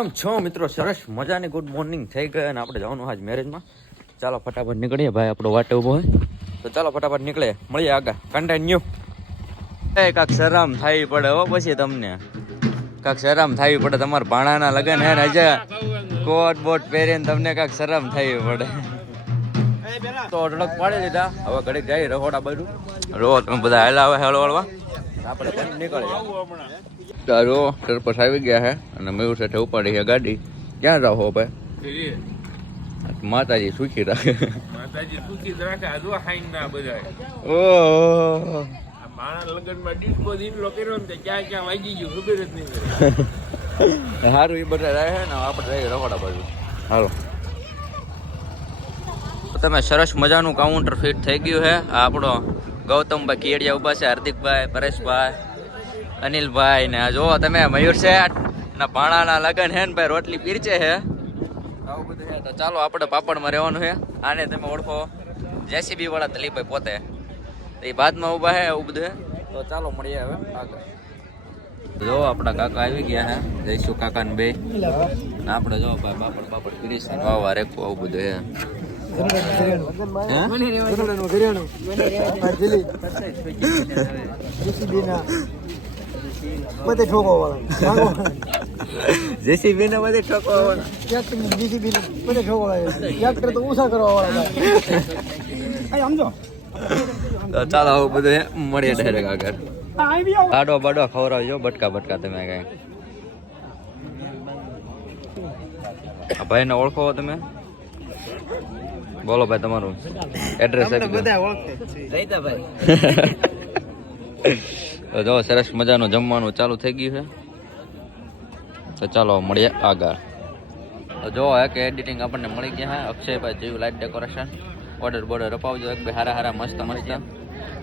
આમ છો મિત્રો? સરસ મજાની ગુડ મોર્નિંગ થઈ ગઈ અને આપણે જવાનું આજ મેરેજમાં ચાલો ફટાફટ નીકળીએ. ભાઈ આપણો વાટે ઊભો હોય. તો ચાલો ફટાફટ નીકળીએ મળીએ આગળ. કન્ટિન્યુ એ કાંક શરમ થાય પડે હો પછી તમને. કાંક શરમ થાય પડે તમારા ભાણાના લગન હે ને હજે. કોટ બોટ પહેરીને તમને કાંક શરમ થાય પડે. તો અઢળક પાડી લીધા હવે ઘડીક જાય રહોડા બાજુ. રહો તમે બધા હેલા આવે હેલો વાળવા આપણે પણ નીકળીએ. તારો સરપંચ આવી ગયા હે અને મયુર સાથે ઉપાડી છે ગાડી. ક્યાં રહો ભાઈ માતાજી સુખી રાખે. માતાજી સુખી રાખે. આજુ હાઈન ના બધા આ માણા લગનમાં ડિસ્કો દીટલો કર્યો ને ક્યાં ક્યાં વાગી ગયું ખબર જ નહીં. સારું એ બધા રહે છે ને આપણે રહી રખોડા બાજુ. હાલો. તમે સરસ મજાનું કાઉન્ટર ફિટ થઈ ગયું છે આપણો ગૌતમભાઈ કેડિયા ઊભા છે હાર્દિકભાઈ પરેશભાઈ. અનિલભાઈ ને આ જુઓ તમે મયુર શેઠ ના ભાણાના લગન હે ને ભાઈ રોટલી પીરચે હે આવું બધું હે તો ચાલો આપણે પાપડમાં રહેવાનું છે. આને તમે ઓળખો. જેસીબી વાળા દલીપભાઈ પોતે એ બાદમાં ઊભા હે એવું બધું. તો ચાલો મળીએ હવે આગળ. જો આપણા કાકા આવી ગયા હે જઈશું કાકા ને બે. આપણે જો ભાઈ પાપડ પાપડ પીરીશું વાવા રેખવું આવું બધું હે? બધે ઠોકો વાળા જેસીબી ને બધી ઠોકો ટ્રેક્ટર જીસીબી બધે ઠોકો વાળા ટ્રેક્ટર તો ઊંચા કરવા વાળા અહીં સમજો તો ચાલો આવું બધું મળીએ ડાયરેક્ટ આગળ. અહીં બી આવો. આડો બાડો ખવડાવજો બટકા બટકા તમે કઈ. ભાઈ ભાઈને ઓળખો તમે? બોલો ભાઈ તમારું એડ્રેસ આપી દો. ઓળખે તો જો, સરસ મજાનું જમવાનું ચાલુ થઈ ગયું છે. તો ચાલો મળીએ આગળ. જો, એક એડિટિંગ આપણને મળી ગયા છે. અક્ષયભાઈ જેવું લાઇટ ડેકોરેશન ઓર્ડર બોર્ડર અપાવજો. એક બે હારા હારા મસ્ત મસ્ત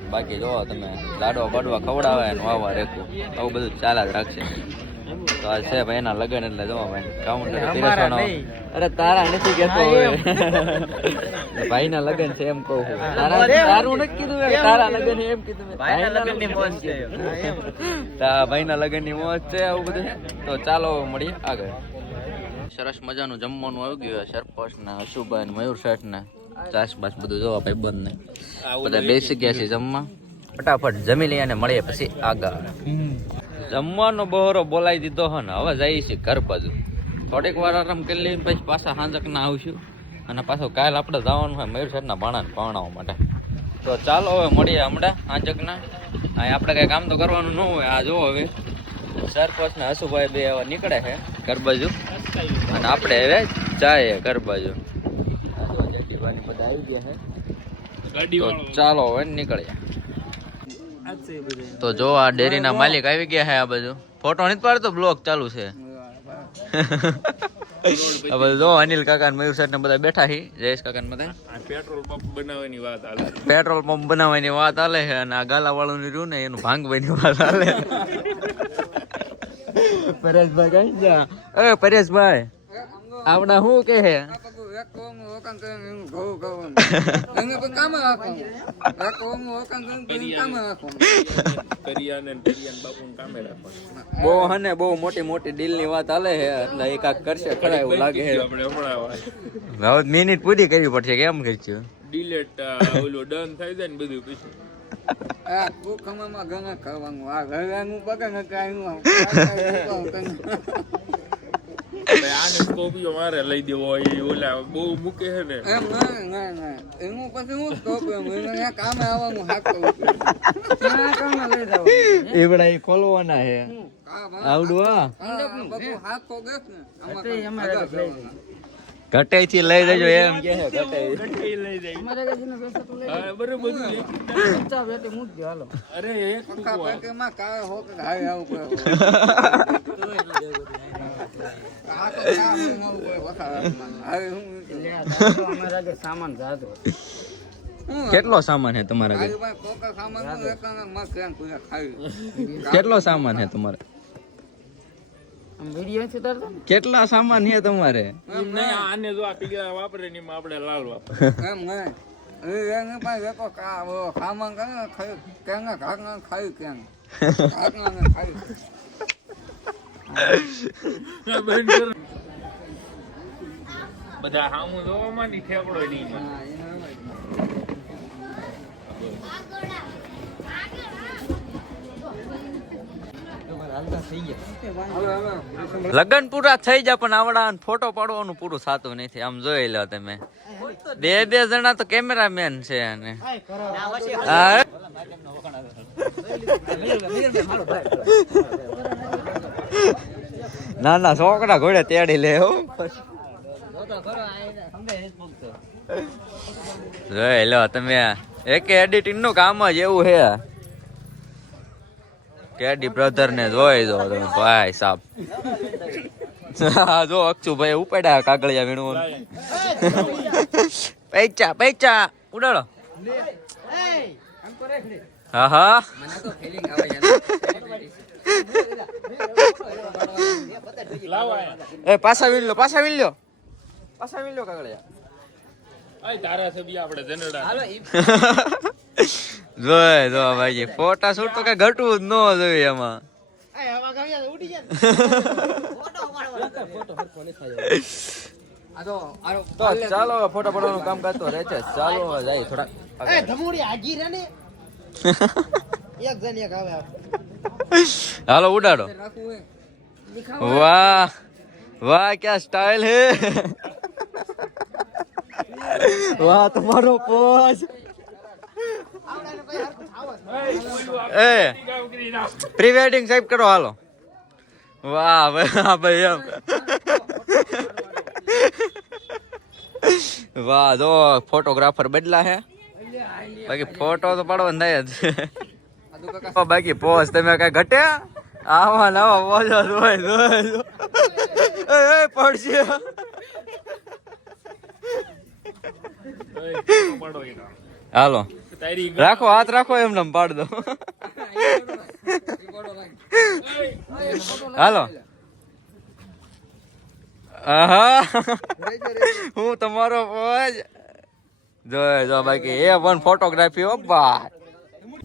બાકી જો, તમે લાડવા બાડવા ખવડાવે ને વાવા રેખું. આવું બધું ચાલ્યા જ રાખશે. તો આ છે ભાઈ એના લગન એટલે જો ભાઈ કાઉન્ટર પીરસવાનો અરે તારા નથી કેતો હવે. ભાઈના લગન છે એમ કહું છું. તારા તારું નથી કીધું તારા લગન એમ કીધું ભાઈ ના લગનની મોજ છે તા ભાઈના લગનની મોજ છે આવું બધું તો ચાલો મળીએ આગળ. સરસ મજાનું જમવાનું આવી ગયું સરપંચ ને અશુભાઈ ને મયુર શેઠ ને ચાસબાસ બધું જોવા ભાઈબંધ ને બધા બેસી ગયા છે જમવા. ફટાફટ જમી લઈએ અને મળીએ પછી આગળ. જમવાનો બહોરો બોલાવી દીધો હે ને, હવે જઈએ છીએ ઘર બાજુ. થોડીક વાર આરામ કરી લઈને પછી પાછા સાંજકના આવશું. અને પાછું કાલ આપણે જવાનું હોય મયુર શેઠના ભાણાને પાવણાવવા માટે. તો ચાલો હવે મળીએ હમણાં સાંજકના. અહીં આપણે કંઈ કામ તો કરવાનું ન હોય, આ જો હવે. સરપંચ ને હસુભાઈ બે હવે નીકળે છે ઘર બાજુ. અને આપણે હવે જઈએ ઘર બાજુ. બધા આવી ગયા છે ચાલો હવે નીકળીએ. તો જો આ ડેરીના માલિક આવી ગયા છે આ બાજુ. ફોટો નથી પાડતો બ્લોક ચાલુ છે. આ જો અનિલ કાકા મયુર સાહેબ ને બધા બેઠા છે જયેશ કાકા ને બધા પેટ્રોલ પંપ બનાવવાની વાત હાલે પેટ્રોલ પંપ બનાવવાની વાત હાલે છે અને આ ગાલા વાળું રહ્યું ને એનું ભાંગવાની વાત હાલે પરેશભાઈ કઈ જા એ પરેશભાઈ આપડા શું કે છે? બહુ હને બહુ મોટી મોટી ડીલની વાત હાલે છે એટલે એ કાક કરશે ખરા એવું લાગે છે આપણે હમણાં હવે મિનિટ પૂરી કરવી પડશે કેમ કરશું ડિલેટ ઓલું ડન થઈ જાય ને બધું પછી ભાઈ આને સ્કોપિયો મારે લઈ દેવો એ ઓલા બહુ મૂકે છે ને. એવડા એ ખોલવાના છે. આવડું હા. ઘટાઈ થી લઈ જજો એમ કે છે ઘટાઈ હા, બરોબર બધું લઈ અરે એક ટૂંકો કેટલો સામાન હે તમારા કેટલો સામાન હે તમારે કેટલા સામાન હે તમારે એમ આને જો આપી ગયા વાપરે ને એમાં આપણે લાલ વાપરે બંધ કર. બધા હામું લગન પૂરા થઈ જાય પણ આવડા ફોટો પાડવાનું પૂરું થતું નથી. આમ જોઈ લો તમે. બે બે જણા તો કેમેરામેન છે અને. ના ના છોકરા ઘોડે તેડી લે જોઈ લો તમે એક એડિટિંગનું કામ જ એવું છે. કેડી બ્રધર ને જોઈ દો તમે. ભાઈ સાહેબ હા, જો અક્ષુભાઈ ઉપાડ્યા કાગળિયા વીણવું પૈચા પૈચા. ઉડાડો. હા હા. એ પાછા વીણ લો પાછા વીણ લો પાછા વીણ લો કાગળિયા આય ધારાસભ્ય આપણે જનરડા જોય જો ભાઈ ફોટા શૂટ તો કઈ ઘટવું જ ન જોઈએ એમાં. તો ચાલો ફોટા પડવાનું કામ કરતો રહે છે. ચાલો જાય થોડા એ ધમુડી હાજી રે ને. એક જણ એક આવે હાલો, ઉડાડો. વાહ વાહ, ક્યાં સ્ટાઇલ હે? વાહ, તમારો પોઝ. એ, પ્રી વેડિંગ સાહેબ કરો, હાલો. વાહ વાહ, ભાઈ, એમ. વાહ, જો ફોટોગ્રાફર બદલા હે. બાકી ફોટો તો પાડવા થાય જ. બાકી પોઝ તમે કઈ ઘટે? આવા નવા પોઝ જોય જોય એ પડશે. હાલો. રાખો, હાથ રાખો એમને, એમ પાડ દો. હાલો. હું તમારો પોજ જોય, જો બાકી, એ પણ ફોટોગ્રાફી ઓ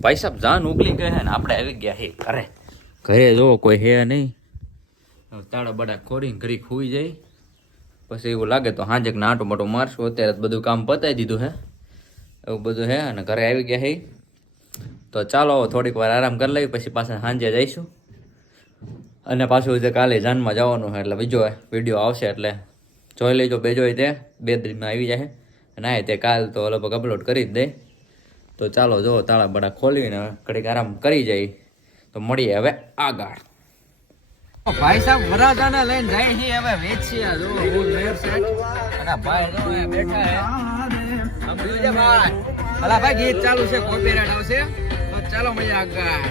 ભાઈ સાહેબ જાન ઉગલી ગઈ હે ને આપણે આવી ગયા હે ઘરે. ઘરે જો કોઈ હે નહીં. તાળા બડા ખોરીને ઘરી ખોઈ જાય. પછી એવું લાગે તો હાજે નાટો મોટો મારશું. અત્યારે બધું કામ પતાવી દીધું હે. એવું બધું હે અને ઘરે આવી ગયા હે. તો ચાલો થોડીક વાર આરામ કરી લઈએ પછી પાછા સાંજે જઈશું. અને પાછું જે કાલે જાનમાં જવાનું છે એટલે બીજો વીડિયો આવશે એટલે જોઈ લેજો બે જોઈ તે. બે દિનમાં આવી જાય અને આ તે કાલ તો લગભગ અપલોડ કરી જ દે. તો ચાલો જો તાળા બડા ખોલીને ઘડીક આરામ કરી જાય તો મળીએ હવે આગળ. ભાઈ સાહેબ વરાજાને લઈને જાય છે હવે વેચીએ. જો ફૂલ મેર સેટ અને ભાઈ જો બેઠા હે. સમજ્યું છે ભાઈ. ભલા ભાઈ ગીત ચાલુ છે કોપીરાઇટ આવશે. તો ચાલો મળીએ આગળ.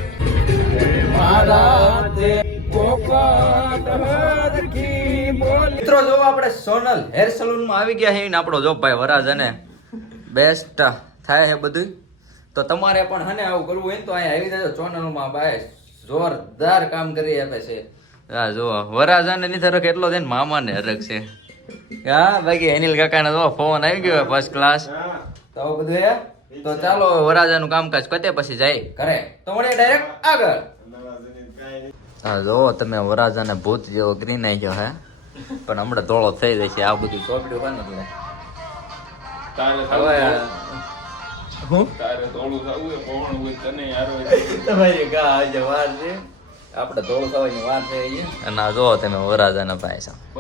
મિત્રો જો આપણે સોનલ હેર સલૂનમાં આવી ગયા છે ને આપણો જો ભાઈ વરાજાને બેસ્ટ થાય છે બધું તો તમારે પણ હને આવું કરવું હોય ને તો અહીંયા આવી જજો ચોનલમાં ભાઈ જોરદાર કામ કરી આપે છે. હા જો વરાજાને ની થરક એટલો છે ને મામાને હરક છે. હા બાકી અનિલ કાકાને જો ફોન આવી ગયો ફર્સ્ટ ક્લાસ તો બધું હે? તો ચાલો વરાજાનું કામકાજ કતે પછી જાય. ઘરે. તો વળે ડાયરેક્ટ આગળ. હા જો તમે વરાજાને ભૂત જેવો ગ્રીન આવી ગયો હે. પણ હમણાં ધોળો થઈ જાય છે આ બધું ચોપડ્યું હોય ને એટલે હવે હું? તારે થોડું થવું હોય પવન હોય તને યાર તમારી ગા આજે વાર છે. આપણે ધોળ થવાની વાત છે હજી. અને આ જો તમે વરાજાના છો. બ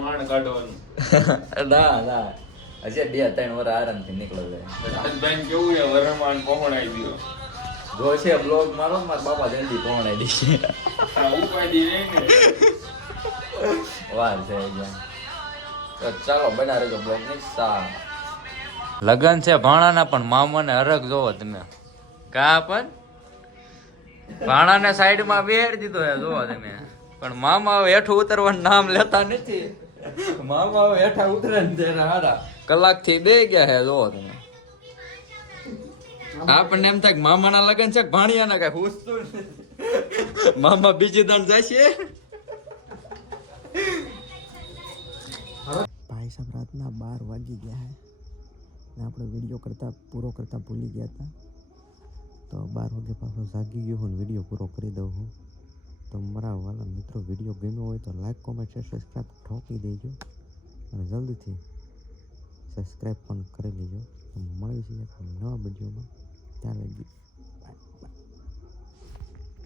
માણ કાઢવાનું. ના ના. હજી બે ત્રણ વાર આરામથી નીકળો જાય. રાજભાઈ કેવું છે? દીધો જો છે બ્લોગ મારો મારા બાપા જલ્દી પહોંચાડી દીધી ઉપાડી નહીં ને. વાર છે હજી. ચાલો બના રહેજો બ્લોગની. સા લગન છે, ભાણાના, પણ મામાને હરક જોવો તમે. કા પણ? ભાણાને સાઈડમાં બેહાડી દીધો છે, જોવો તમે. પણ મામા હેઠું ઉતરવાનું નામ લેતા નથી. મામા હેઠા ઉતરે ને કલાકથી બે ગયા હે જોવો તમે. આપણને એમ થાય મામાના લગન છે ભાણિયાના કઈ હુસતું મામા બીજી દાન જાય છે ભાઈ સાહેબ રાતના બાર વાગી ગયા ને આપણે વીડિયો કરતાં, પૂરો કરતાં ભૂલી ગયા હતા. તો બાર વાગે પાછો જાગી ગયો હું વીડિયો પૂરો કરી દઉં હું. તો મારા વાલા મિત્રો વીડિયો ગમ્યો હોય તો લાઈક કોમેન્ટ શેર સબસ્ક્રાઈબ ઠોકી દેજો. અને જલ્દીથી સબસ્ક્રાઈબ પણ કરી લેજો. તો મળીશું એક નવા વિડીયોમાં ત્યાં લગી.